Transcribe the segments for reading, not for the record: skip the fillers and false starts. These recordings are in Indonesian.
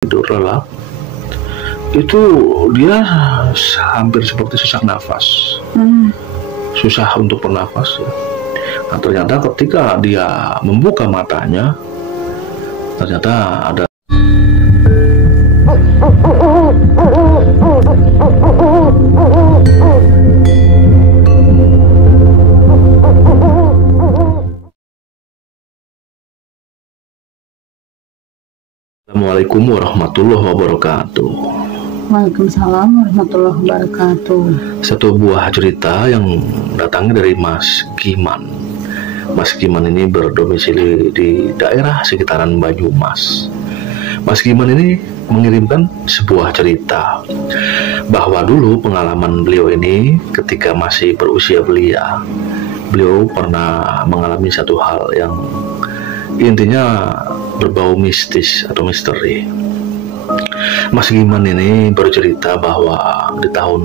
tidur lelap, itu dia hampir seperti sesak nafas, susah untuk bernafas ya. Nah, ternyata ketika dia membuka matanya, ternyata ada Assalamualaikum warahmatullahi wabarakatuh. Waalaikumsalam warahmatullahi wabarakatuh. Satu buah cerita yang datangnya dari Mas Giman. Mas Giman ini berdomisili di daerah sekitaran Banyumas. Mas Giman ini mengirimkan sebuah cerita bahwa dulu pengalaman beliau ini ketika masih berusia belia, beliau pernah mengalami satu hal yang intinya berbau mistis atau misteri. Mas Giman ini bercerita bahwa di tahun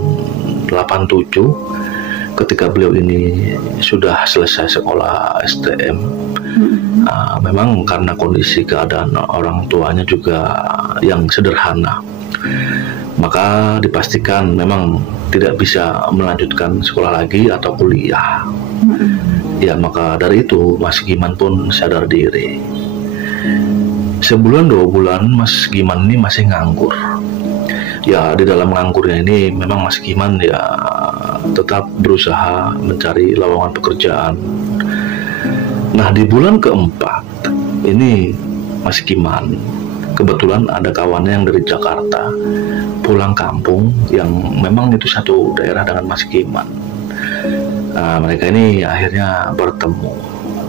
87 ketika beliau ini sudah selesai sekolah STM, memang karena kondisi keadaan orang tuanya juga yang sederhana, maka dipastikan memang tidak bisa melanjutkan sekolah lagi atau kuliah. Ya, maka dari itu Mas Giman pun sadar diri. Sebulan 2 bulan Mas Giman ini masih nganggur. Ya, di dalam nganggurnya ini memang Mas Giman ya tetap berusaha mencari lowongan pekerjaan. Nah, di bulan keempat ini Mas Giman kebetulan ada kawannya yang dari Jakarta pulang kampung, yang memang itu satu daerah dengan Mas Giman. Nah, mereka ini akhirnya bertemu,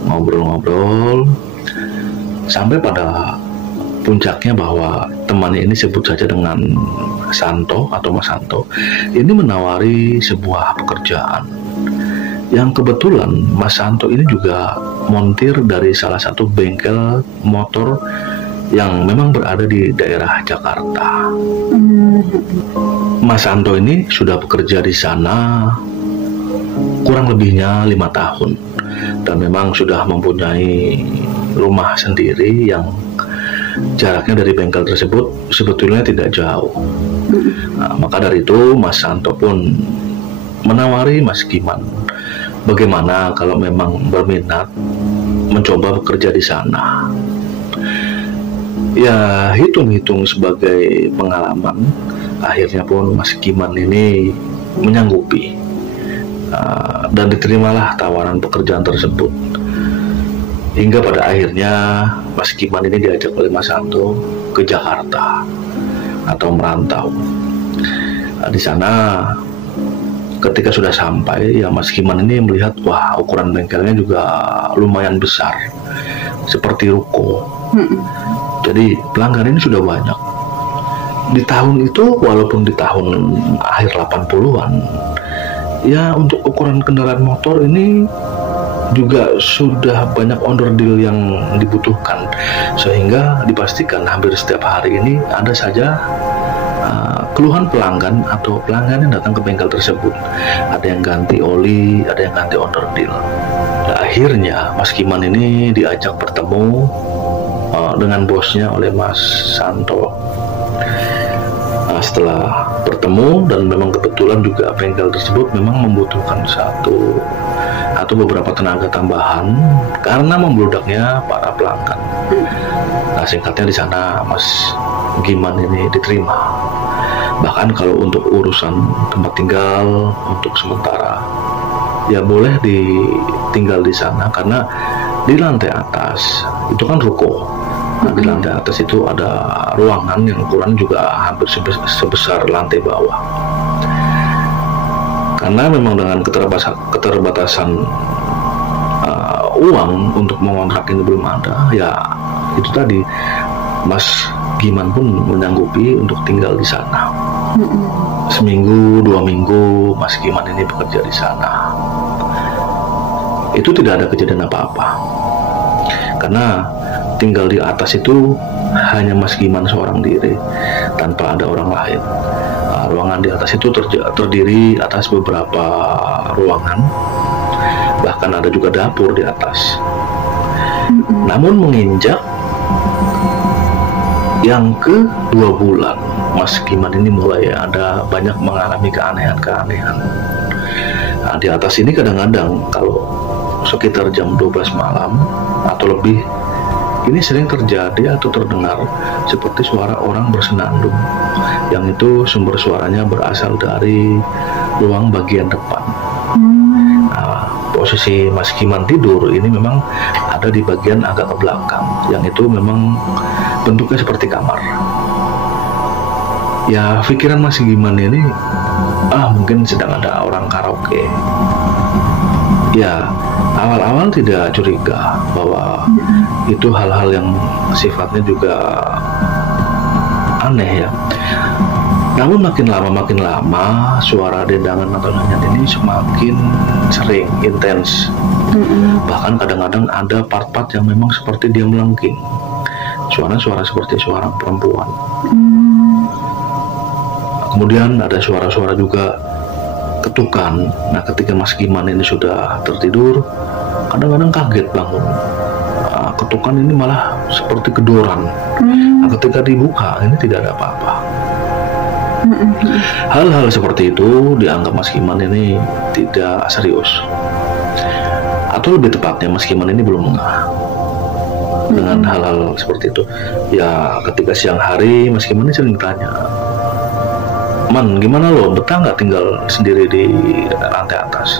ngobrol-ngobrol sampai pada puncaknya bahwa temannya ini, sebut saja dengan Santo atau Mas Santo, ini menawari sebuah pekerjaan yang kebetulan Mas Santo ini juga montir dari salah satu bengkel motor yang memang berada di daerah Jakarta. Mas Santo ini sudah bekerja di sana kurang lebihnya 5 tahun dan memang sudah mempunyai rumah sendiri yang jaraknya dari bengkel tersebut sebetulnya tidak jauh. Nah, maka dari itu Mas Santo pun menawari Mas Giman bagaimana kalau memang berminat mencoba bekerja di sana. Ya, hitung-hitung sebagai pengalaman, akhirnya pun Mas Giman ini menyanggupi, dan diterimalah tawaran pekerjaan tersebut. Hingga pada akhirnya Mas Giman ini diajak oleh Mas Santo ke Jakarta atau merantau. Nah, di sana ketika sudah sampai, ya Mas Giman ini melihat, wah, ukuran bengkelnya juga lumayan besar, seperti ruko. Jadi pelanggan ini sudah banyak. Di tahun itu, walaupun di tahun akhir 80-an, ya untuk ukuran kendaraan motor ini juga sudah banyak onderdil yang dibutuhkan, sehingga dipastikan hampir setiap hari ini ada saja keluhan pelanggan atau pelanggan yang datang ke bengkel tersebut. Ada yang ganti oli, ada yang ganti onderdil. Nah, akhirnya Mas Giman ini diajak bertemu dengan bosnya oleh Mas Santo. Setelah bertemu, dan memang kebetulan juga bengkel tersebut memang membutuhkan satu atau beberapa tenaga tambahan karena membludaknya para pelanggan. Nah, singkatnya di sana Mas Giman ini diterima. Bahkan kalau untuk urusan tempat tinggal untuk sementara, ya boleh ditinggal di sana karena di lantai atas itu kan ruko. Nah, di lantai atas itu ada ruangan yang ukuran juga hampir sebesar lantai bawah. Karena memang dengan keterbatasan uang untuk mengontrak ini belum ada, ya itu tadi Mas Giman pun menyanggupi untuk tinggal di sana. Seminggu, 2 minggu Mas Giman ini bekerja di sana. Itu tidak ada kejadian apa-apa, karena tinggal di atas itu hanya Mas Giman seorang diri tanpa ada orang lain. Ruangan di atas itu terdiri atas beberapa ruangan, bahkan ada juga dapur di atas. Namun menginjak Yang ke-2 bulan, Mas Giman ini mulai ada banyak mengalami keanehan-keanehan. Nah, di atas ini kadang-kadang kalau sekitar jam 12 malam atau lebih, ini sering terjadi atau terdengar seperti suara orang bersenandung, yang itu sumber suaranya berasal dari ruang bagian depan. Nah, posisi Mas Giman tidur ini memang ada di bagian agak ke belakang, yang itu memang bentuknya seperti kamar. Ya, pikiran Mas Giman ini, mungkin sedang ada orang karaoke. Ya, awal-awal tidak curiga bahwa itu hal-hal yang sifatnya juga aneh ya. Namun makin lama suara dendangan atau nyanyian ini semakin sering, intens. Bahkan kadang-kadang ada part-part yang memang seperti dia melengking. Suara-suara seperti suara perempuan. Kemudian ada suara-suara juga ketukan. Nah, ketika Mas Giman ini sudah tertidur, kadang-kadang kaget bangun. Ketukan ini malah seperti gedoran. Nah, ketika dibuka, ini tidak ada apa-apa. Hal-hal seperti itu dianggap Mas Giman ini tidak serius. Atau lebih tepatnya, Mas Giman ini belum ngeh dengan hal-hal seperti itu. Ya, ketika siang hari, Mas Giman ini sering ditanya, "Man, gimana lo? Betah nggak tinggal sendiri di lantai atas?"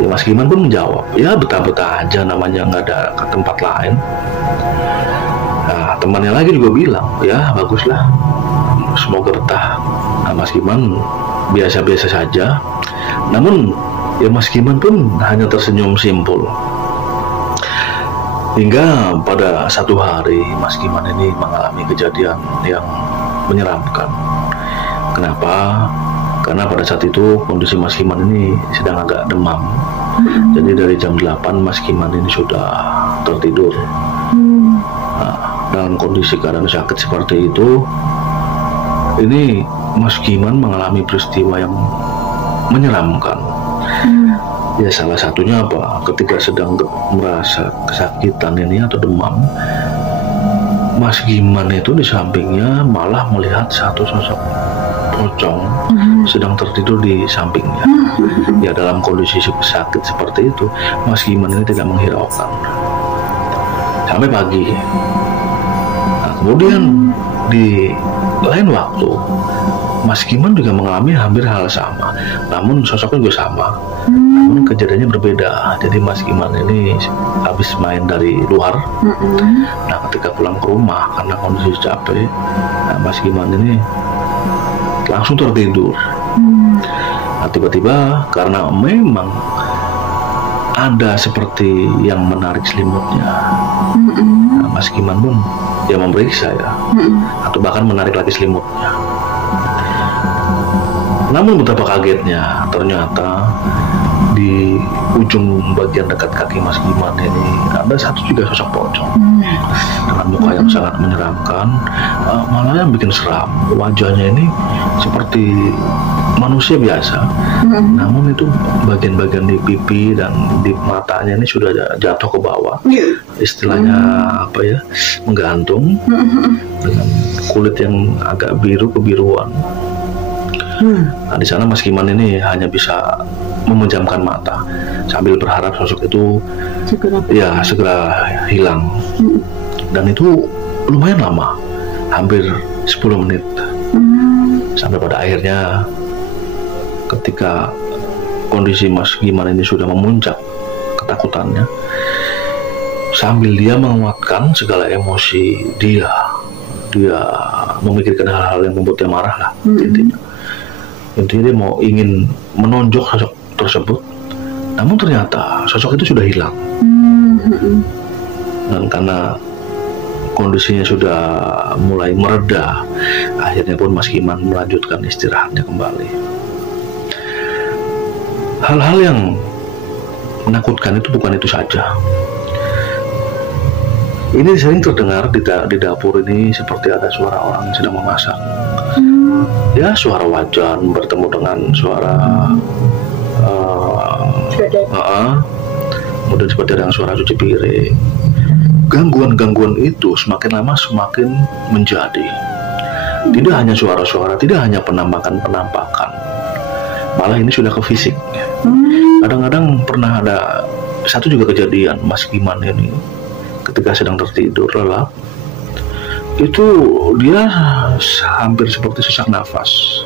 Ya, Mas Giman pun menjawab, "Ya betah-betah aja, namanya nggak ada ke tempat lain." Nah, temannya lagi juga bilang, "Ya baguslah, semoga betah." Nah, Mas Giman biasa-biasa saja. Namun ya Mas Giman pun hanya tersenyum simpul. Hingga pada satu hari Mas Giman ini mengalami kejadian yang menyeramkan. Kenapa? Karena pada saat itu kondisi Mas Giman ini sedang agak demam. Jadi dari jam 8 Mas Giman ini sudah tertidur. Nah, dalam kondisi keadaan sakit seperti itu, ini Mas Giman mengalami peristiwa yang menyeramkan. Ya, salah satunya apa? Ketika sedang merasa kesakitan ini atau demam, Mas Giman itu di sampingnya malah melihat satu sosok pocong sedang tertidur di sampingnya. Ya, dalam kondisi sakit seperti itu, Mas Giman ini tidak menghiraukan sampai pagi. Nah, kemudian di lain waktu, Mas Giman juga mengalami hampir hal sama, namun sosoknya juga sama. Namun kejadiannya berbeda. Jadi Mas Giman ini habis main dari luar. Nah, ketika pulang ke rumah karena kondisi capek, nah, Mas Giman ini langsung tertidur. Nah, tiba-tiba karena memang ada seperti yang menarik selimutnya, nah, Mas Giman pun ya memeriksa ya, atau bahkan menarik lagi selimutnya. Namun betapa kagetnya, ternyata di ujung bagian dekat kaki Mas Giman ini ada satu juga sosok pocong dengan muka yang sangat menyeramkan, malah yang bikin seram. Wajahnya ini seperti manusia biasa, namun itu bagian-bagian di pipi dan di matanya ini sudah jatuh ke bawah. Istilahnya apa ya, menggantung dengan kulit yang agak biru kebiruan. Nah, di sana Mas Giman ini hanya bisa memejamkan mata sambil berharap sosok itu segera hilang. Dan itu lumayan lama, hampir 10 menit. Sampai pada akhirnya ketika kondisi Mas Giman ini sudah memuncak ketakutannya, sambil dia menguatkan segala emosi dia memikirkan hal-hal yang membuat dia marah lah. Intinya dia ingin menonjok sosok tersebut, namun ternyata sosok itu sudah hilang. Dan karena kondisinya sudah mulai mereda, akhirnya pun Mas Giman melanjutkan istirahatnya kembali. Hal-hal yang menakutkan itu bukan itu saja. Ini sering terdengar di dapur ini seperti ada suara orang yang sedang memasak. Ya, suara wajan bertemu dengan suara kemudian seperti ada yang suara cuci piring. gangguan-gangguan itu semakin lama semakin menjadi. Tidak hanya suara-suara, tidak hanya penampakan-penampakan, malah ini sudah ke fisik. Kadang-kadang pernah ada satu juga kejadian Mas Giman ini ketika sedang tertidur lelap, itu dia hampir seperti sesak nafas,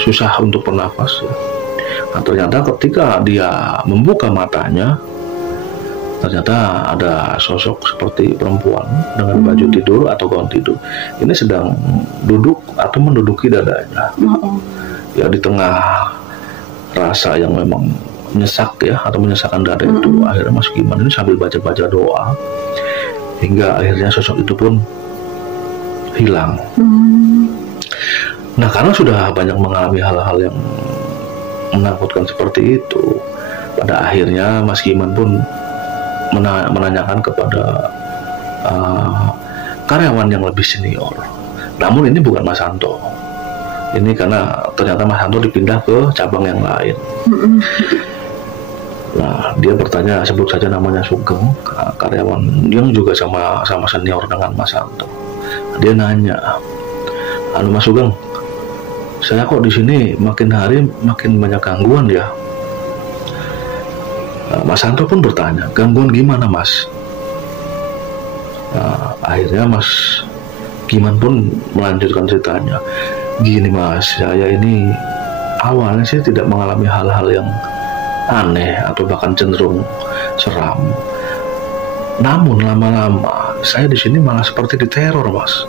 susah untuk bernafas ya. Nah, ternyata ketika dia membuka matanya, ternyata ada sosok seperti perempuan dengan baju tidur atau gaun tidur. Ini sedang duduk atau menduduki dadanya. Ya, di tengah rasa yang memang menyesak ya, atau menyesakkan dada itu, akhirnya Mas Giman ini sambil baca-baca doa hingga akhirnya sosok itu pun hilang. Nah, karena sudah banyak mengalami hal-hal yang menakutkan seperti itu, pada akhirnya Mas Giman pun menanyakan kepada karyawan yang lebih senior. Namun ini bukan Mas Santo. Ini karena ternyata Mas Santo dipindah ke cabang yang lain. Nah, dia bertanya, sebut saja namanya Sugeng, karyawan yang juga sama senior dengan Mas Santo. Dia nanya, "Anu Mas Sugeng, saya kok di sini makin hari makin banyak gangguan ya?" Mas Santo pun bertanya, "Gangguan gimana Mas?" Nah, akhirnya Mas Giman pun melanjutkan ceritanya. "Gini Mas, saya ini awalnya sih tidak mengalami hal-hal yang aneh atau bahkan cenderung seram. Namun lama-lama saya di sini malah seperti diteror Mas.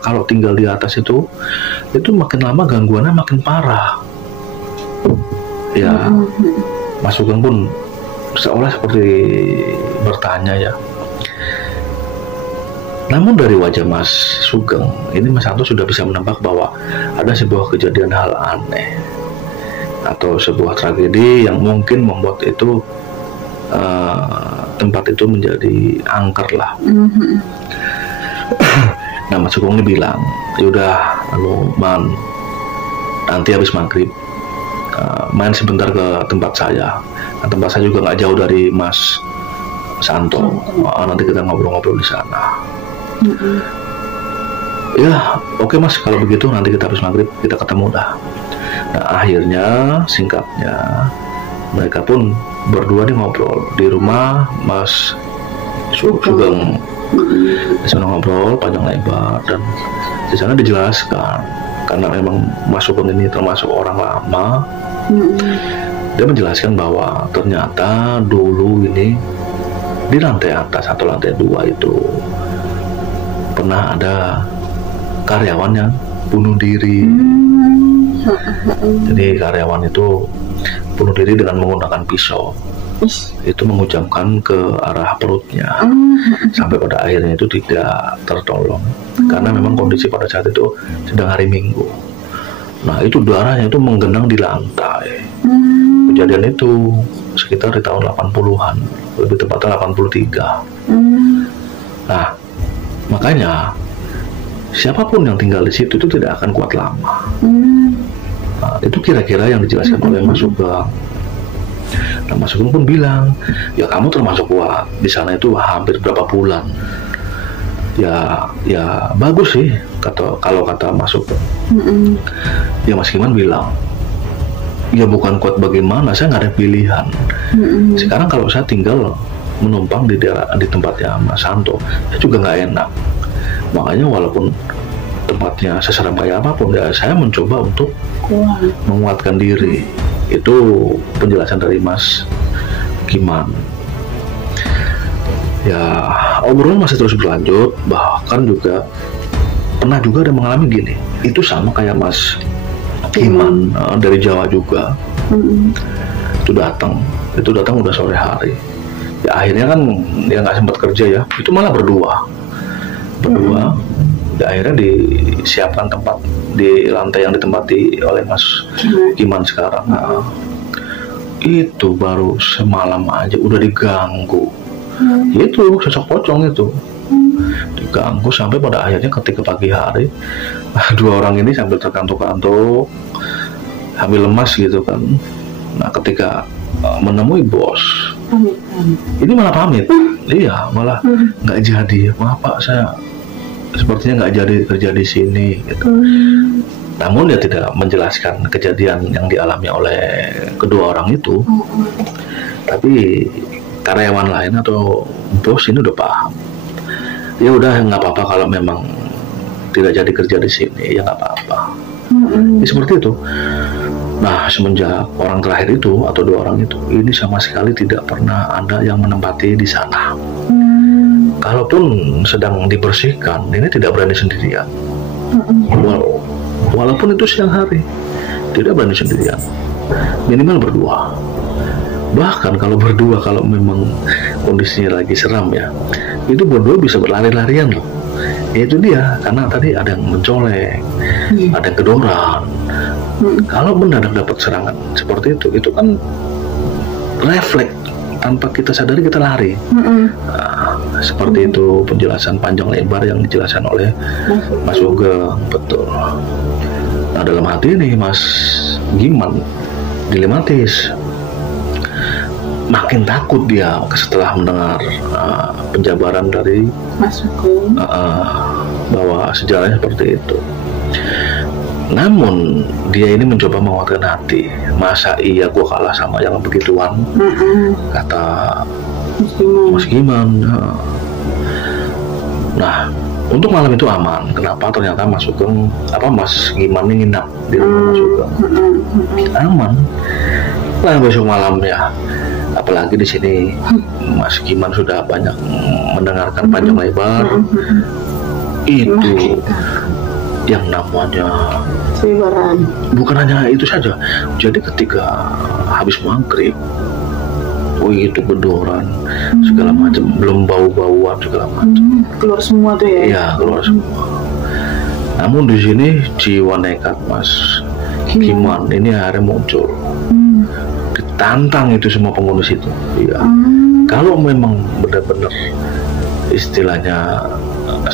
Kalau tinggal di atas itu makin lama gangguannya makin parah." Ya, Mas Sugeng pun seolah seperti bertanya ya. Namun dari wajah Mas Sugeng ini, Mas Santo sudah bisa menebak bahwa ada sebuah kejadian hal aneh atau sebuah tragedi yang mungkin membuat itu tempat itu menjadi angker lah. Nah, Mas Sugeng ini bilang, "Yaudah, Man, nanti habis maghrib main sebentar ke tempat saya. Nah, tempat saya juga nggak jauh dari Mas Santo. Nanti kita ngobrol-ngobrol di sana." Ya, oke Mas, kalau begitu nanti kita habis maghrib kita ketemu dah. Nah, akhirnya singkatnya mereka pun berdua nih ngobrol di rumah Mas Sugeng. Di sana ngobrol panjang lebar dan di sana dijelaskan, karena memang Mas Sugeng ini termasuk orang lama. Dia menjelaskan bahwa ternyata dulu ini di lantai atas atau lantai 2 itu pernah ada karyawan yang bunuh diri. Jadi karyawan itu bunuh diri dengan menggunakan pisau. Itu menghujamkan ke arah perutnya sampai pada akhirnya itu tidak tertolong karena memang kondisi pada saat itu sedang hari Minggu. Nah, itu darahnya itu menggenang di lantai. Kejadian itu sekitar di tahun 80-an, lebih tepatnya 83. Nah, makanya siapapun yang tinggal di situ itu tidak akan kuat lama. Nah, itu kira-kira yang dijelaskan oleh Mas Sugeng. Nah, Mas Sugeng pun bilang, "Ya kamu termasuk kuat di sana itu hampir berapa bulan." Ya bagus sih kalau kata Mas Sugeng. Ya Mas Giman bilang, "Ya bukan kuat bagaimana, saya nggak ada pilihan. Sekarang kalau saya tinggal menumpang di tempatnya Mas Santo, saya juga nggak enak. Makanya walaupun tempatnya seseram kayak apapun, ya saya mencoba untuk menguatkan diri." Itu penjelasan dari Mas Giman. Ya, obrolan masih terus berlanjut, bahkan juga pernah juga ada mengalami gini. Itu sama kayak Mas Giman, dari Jawa juga. Itu datang udah sore hari. Ya akhirnya kan dia nggak sempat kerja ya, itu malah berdua. Ya, akhirnya disiapkan tempat di lantai yang ditempati oleh Mas Giman sekarang. Nah, itu baru semalam aja udah diganggu. Itu sosok pocong itu diganggu sampai pada akhirnya ketika pagi hari dua orang ini sambil terkantuk-kantuk, sambil lemas gitu kan. Nah, ketika menemui bos. Pamit. Ini malah pamit. Iya, malah nggak jadi. Maaf Pak, saya sepertinya nggak jadi kerja di sini gitu. Namun dia tidak menjelaskan kejadian yang dialami oleh kedua orang itu. Tapi karyawan lain atau bos ini udah paham. Ya udah, nggak apa-apa kalau memang tidak jadi kerja di sini, ya nggak apa-apa. Ya, seperti itu. Nah, semenjak orang terakhir itu atau dua orang itu, ini sama sekali tidak pernah ada yang menempati di sana. Kalaupun sedang dibersihkan, ini tidak berani sendirian. Walaupun itu siang hari, tidak berani sendirian. Minimal berdua. Bahkan kalau berdua, kalau memang kondisinya lagi seram ya, itu berdua bisa berlari-larian loh. Itu dia, karena tadi ada yang mencolek, ada yang kedoran. Kalau mendadak dapat serangan seperti itu kan refleks, tanpa kita sadari kita lari. Nah, seperti itu penjelasan panjang lebar yang dijelaskan oleh Mas Sugeng. Betul. Nah, dalam hati ini Mas Giman dilematis, makin takut dia setelah mendengar penjabaran dari Mas Sugeng bahwa sejarahnya seperti itu. Namun dia ini mencoba menguatkan hati. Masa iya gua kalah sama yang begituan? Kata Mas Giman. Nah, untuk malam itu aman. Kenapa? Ternyata Mas Giman ini nginap di rumah Mas Sugeng. Aman. Nah, besok malamnya, apalagi di sini Mas Giman sudah banyak mendengarkan panjang lebar itu yang namanya Selibaran. bukan hanya itu saja. Jadi ketika habis maghrib, itu bedoran segala macam, belum bau-bauan segala macam. Keluar semua tuh ya? Iya, keluar semua. Namun di sini jiwa nekat Mas Giman ini akhirnya muncul. Ditantang itu semua penghuni situ. Iya. Kalau memang benar-benar istilahnya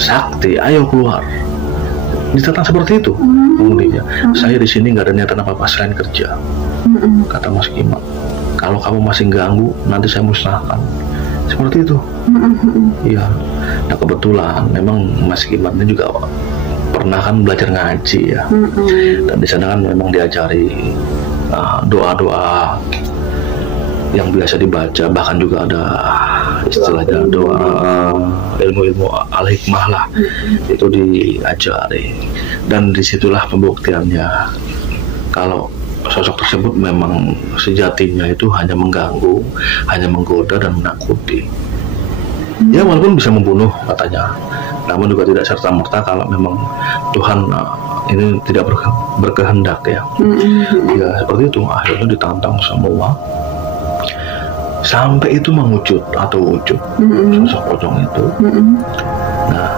sakti, ayo keluar. Ditantang seperti itu penghuninya. Saya di sini nggak ada niatan apa-apa selain kerja. Kata Mas Giman. Kalau kamu masih ganggu, nanti saya musnahkan. Seperti itu. Iya. Nah, kebetulan memang Mas Giman ini juga pernah kan belajar ngaji ya. Dan di sana kan memang diajari doa-doa yang biasa dibaca, bahkan juga ada istilahnya doa ilmu-ilmu al-hikmah lah, itu diajari. Dan disitulah pembuktiannya kalau sosok tersebut memang sejatinya itu hanya mengganggu, hanya menggoda dan menakuti. Ya, walaupun bisa membunuh katanya, namun juga tidak serta-merta kalau memang Tuhan ini tidak berkehendak ya. Ya seperti itu, akhirnya ditantang semua sampai itu mengucut atau wujud sosok pocong itu. Nah,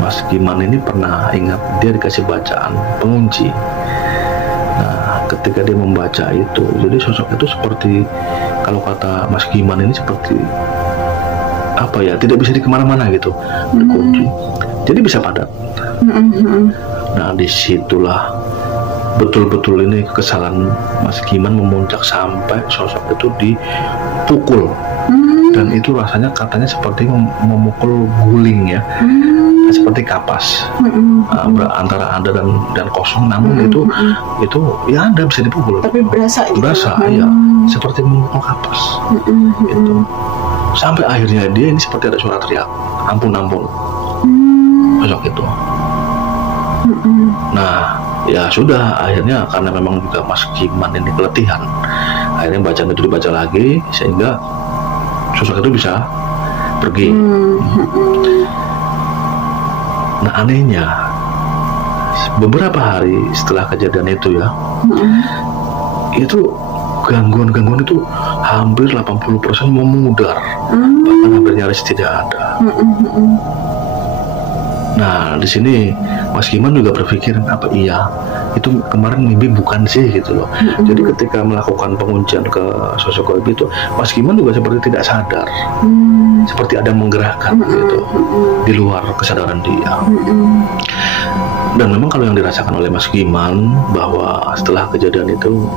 Mas Giman ini pernah ingat dia dikasih bacaan pengunci. Nah, ketika dia membaca itu, jadi sosok itu seperti, kalau kata Mas Giman ini seperti apa ya, tidak bisa kemana-mana gitu, dikunci. Jadi bisa padat. Nah, disitulah betul-betul ini kesalahan Mas Giman memuncak sampai sosok itu dipukul. Dan itu rasanya katanya seperti memukul guling ya, seperti kapas. Antara ada dan kosong, namun itu ya Anda bisa dipukul. Tapi berasa ya, seperti memukul kapas. Itu sampai akhirnya dia ini seperti ada suara teriak, ampun sosok itu. Nah, ya sudah, akhirnya karena memang juga Mas Giman ini keletihan, akhirnya bacaan itu dibaca lagi sehingga sosok itu bisa pergi. Nah, anehnya beberapa hari setelah kejadian itu ya, itu gangguan-gangguan itu hampir 80% memudar, bahkan hampir nyaris tidak ada. Nah, di sini Mas Giman juga berpikir, apa iya itu kemarin mimpi bukan sih gitu loh. Jadi ketika melakukan penguncian ke sosok gaib itu, Mas Giman juga seperti tidak sadar, seperti ada yang menggerakkan gitu di luar kesadaran dia. Dan memang kalau yang dirasakan oleh Mas Giman, bahwa setelah kejadian itu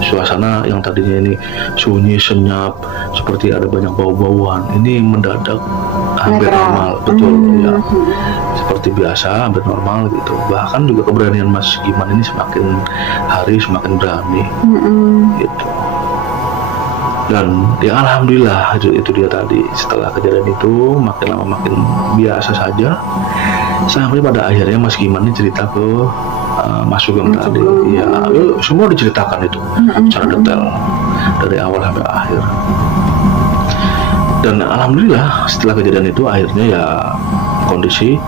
suasana yang tadinya ini sunyi senyap seperti ada banyak bau-bauan, ini mendadak hampir normal, betul ya, seperti biasa, hampir normal gitu. Bahkan juga keberanian Mas Giman ini semakin hari semakin berani gitu. Dan ya alhamdulillah itu dia tadi, setelah kejadian itu makin lama makin biasa saja, sampai pada akhirnya Mas Giman ini cerita ke Mas Sugeng tadi, ya semua diceritakan itu secara detail dari awal sampai akhir. Dan alhamdulillah setelah kejadian itu akhirnya ya kondisi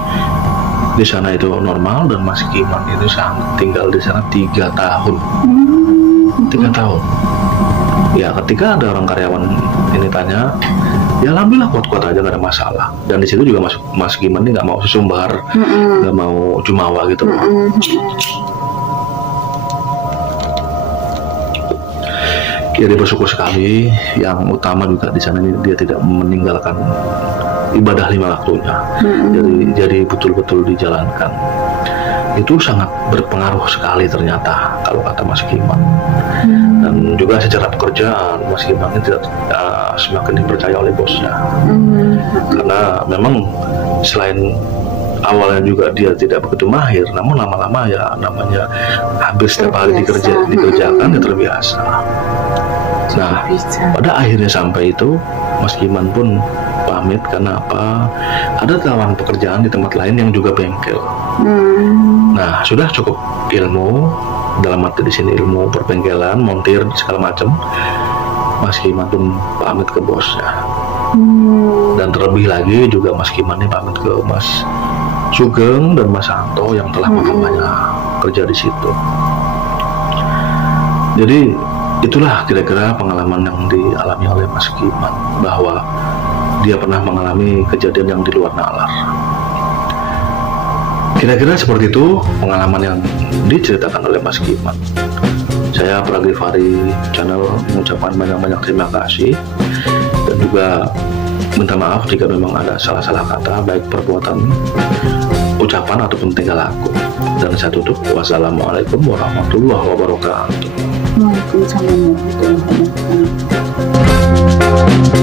di sana itu normal, dan Mas Giman itu tinggal di sana 3 tahun. 3 tahun. Ya ketika ada orang karyawan ini tanya, ya alhamdulillah kuat-kuat aja, nggak ada masalah. Dan di situ juga Mas Giman ini nggak mau sesumbar, nggak mau jumawa gitu. Ya dia bersyukur sekali. Yang utama juga di sana ini dia tidak meninggalkan ibadah 5 waktunya. Jadi betul-betul dijalankan. Itu sangat berpengaruh sekali ternyata kalau kata Mas Giman. Dan juga secara pekerjaan Mas Giman ini tidak semakin dipercaya oleh bosnya. Karena memang selain awalnya juga dia tidak begitu mahir, namun lama-lama ya namanya habis setiap hari dikerjakan ya terbiasa. Nah pada akhirnya sampai itu Mas Giman pun pamit karena apa? Ada tawaran pekerjaan di tempat lain yang juga bengkel. Nah sudah cukup ilmu, dalam arti di sini ilmu perbengkelan, montir segala macam. Mas Giman pun pamit ke bosnya. Dan terlebih lagi juga Mas Giman ini pamit ke Mas Sugeng dan Mas Santo yang telah lamanya kerja di situ. Jadi itulah kira-kira pengalaman yang dialami oleh Mas Giman, bahwa dia pernah mengalami kejadian yang di luar nalar. Kira-kira seperti itu pengalaman yang diceritakan oleh Mas Giman. Saya Pragifari Channel mengucapkan banyak-banyak terima kasih, dan juga minta maaf jika memang ada salah-salah kata, baik perbuatan, ucapan ataupun tingkah laku. Dan saya tutup, wassalamualaikum warahmatullahi wabarakatuh. Waalaikumsalam warahmatullahi wabarakatuh.